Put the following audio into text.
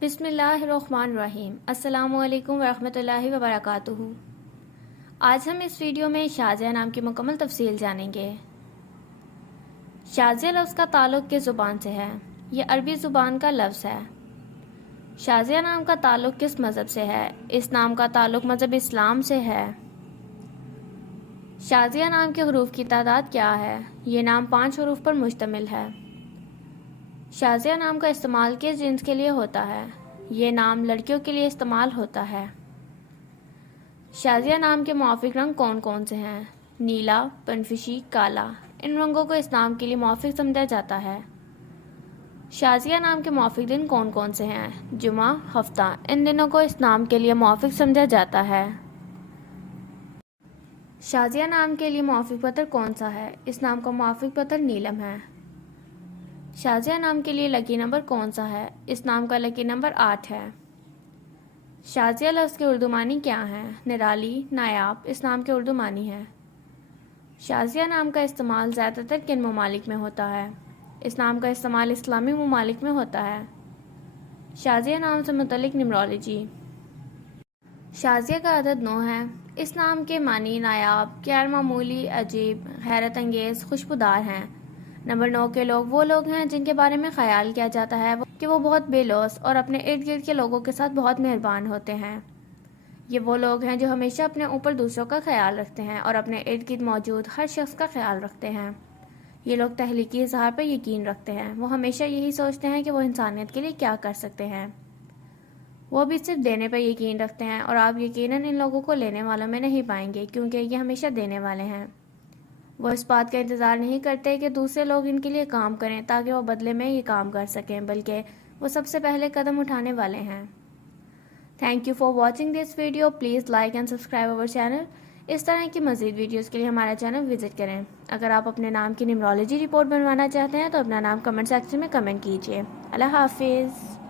بسم اللہ الرحمن الرحیم۔ السلام علیکم ورحمۃ اللہ وبرکاتہ۔ آج ہم اس ویڈیو میں شازیہ نام کی مکمل تفصیل جانیں گے۔ شازیہ لفظ کا تعلق کس زبان سے ہے؟ یہ عربی زبان کا لفظ ہے۔ شازیہ نام کا تعلق کس مذہب سے ہے؟ اس نام کا تعلق مذہب اسلام سے ہے۔ شازیہ نام کے حروف کی تعداد کیا ہے؟ یہ نام 5 حروف پر مشتمل ہے۔ شازیہ نام کا استعمال کس جنس کے لیے ہوتا ہے؟ یہ نام لڑکیوں کے لیے استعمال ہوتا ہے۔ شازیہ نام کے موافق رنگ کون کون سے ہیں؟ نیلا، بنفشی، کالا۔ ان رنگوں کو اس نام کے لیے موافق سمجھا جاتا ہے۔ شازیہ نام کے موافق دن کون کون سے ہیں؟ جمعہ، ہفتہ۔ ان دنوں کو اس نام کے لیے موافق سمجھا جاتا ہے۔ شازیہ نام کے لیے موافق پتھر کون سا ہے؟ اس نام کا موافق پتھر نیلم ہے۔ شازیہ نام کے لیے لکی نمبر کون سا ہے؟ اس نام کا لکی نمبر 8 ہے۔ شازیہ لفظ کے اردو معنی کیا ہیں؟ نرالی، نایاب۔ اس نام کے اردو معنی ہے۔ شازیہ نام کا استعمال زیادہ تر کن ممالک میں ہوتا ہے؟ اس نام کا استعمال اسلامی ممالک میں ہوتا ہے۔ شازیہ نام سے متعلق نمرولوجی۔ شازیہ کا عدد 9 ہے۔ اس نام کے معنی نایاب، غیر معمولی، عجیب، حیرت انگیز، خوشبودار ہیں۔ نمبر 9 کے لوگ وہ لوگ ہیں جن کے بارے میں خیال کیا جاتا ہے کہ وہ بہت بے لوث اور اپنے ارد گرد کے لوگوں کے ساتھ بہت مہربان ہوتے ہیں۔ یہ وہ لوگ ہیں جو ہمیشہ اپنے اوپر دوسروں کا خیال رکھتے ہیں اور اپنے ارد گرد موجود ہر شخص کا خیال رکھتے ہیں۔ یہ لوگ تخلیقی اظہار پر یقین رکھتے ہیں۔ وہ ہمیشہ یہی سوچتے ہیں کہ وہ انسانیت کے لیے کیا کر سکتے ہیں۔ وہ بھی صرف دینے پر یقین رکھتے ہیں اور آپ یقیناً ان لوگوں کو لینے والوں میں نہیں پائیں گے، کیونکہ یہ ہمیشہ دینے والے ہیں۔ وہ اس بات کا انتظار نہیں کرتے کہ دوسرے لوگ ان کے لیے کام کریں تاکہ وہ بدلے میں یہ کام کر سکیں، بلکہ وہ سب سے پہلے قدم اٹھانے والے ہیں۔ Thank you for watching this video. Please like and subscribe our channel. اس طرح کی مزید ویڈیوز کے لیے ہمارا چینل وزٹ کریں۔ اگر آپ اپنے نام کی نیمرولوجی رپورٹ بنوانا چاہتے ہیں تو اپنا نام کمنٹ سیکشن میں کمنٹ کیجیے۔ اللہ حافظ۔